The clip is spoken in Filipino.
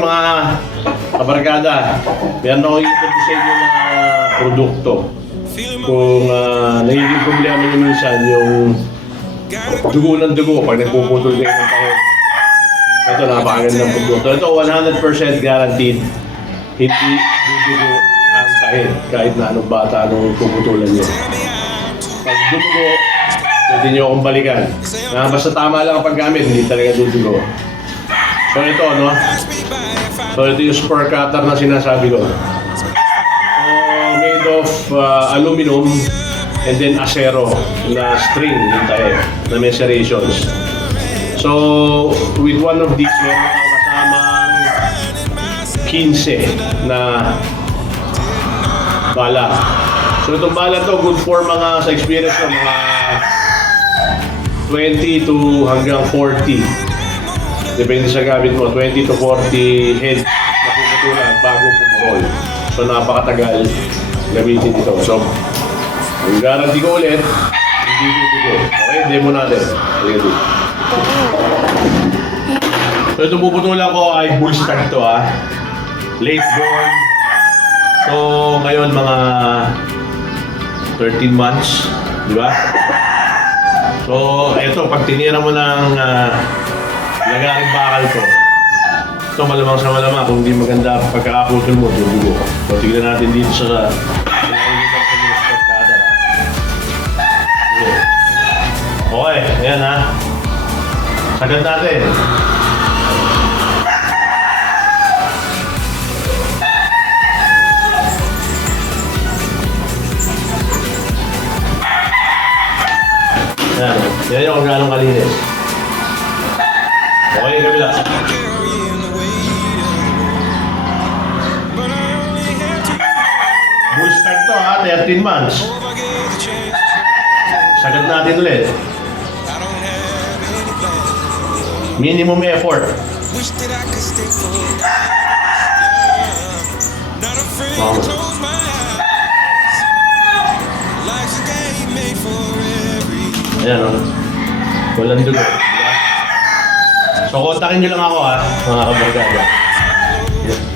Mga kabarkada, meron ako introduce sa inyo na produkto. Kung nagiging problema nyo minsan yung dugo ng dugo pag nagpuputol kayo ng taon. Ito, napakagandang produkto. Ito, 100% guaranteed. Hindi dudugo ang tahid kahit na anong bata anong puputulan nyo. Pag dudugo, pwede nyo akong balikan. Basta tama lang ang paggamit, hindi talaga dudugo. So ito, no? So ito yung spur cutter na sinasabi ko. So made of aluminum and then acero na string yung tayo, na may serrations. So with one of these, meron kang kasamang 15 na bala. So itong bala to, good for mga, sa experience ko, mga 20 to hanggang 40. Depende sa gamit mo, 20 to 40 heads na puputulan bago pumurol. So napakatagal gamitin ito. So, ang guarantee ko ulit, hindi dudugo. Okay, demo natin. Ready. So ito puputulan ko ay bull start to ha. Late born. So ngayon mga 13 months. Di ba? So ito, pag tinira mo ng lagaring bakal ko. Ito malamang sa malamang kung hindi maganda pagkakaputol mo, dudugo. So tignan natin dito sa okay, ayan ha. Sagad natin. Ayan, yan yung kung gano'ng kalinis. Okay, kabila. Bull start to ha, 13 months. Sagad natin ulit. Minimum effort. Wow. Ayan o. Walang dugo. So, kontakin nyo lang ako ha, mga kabarkada. Yeah.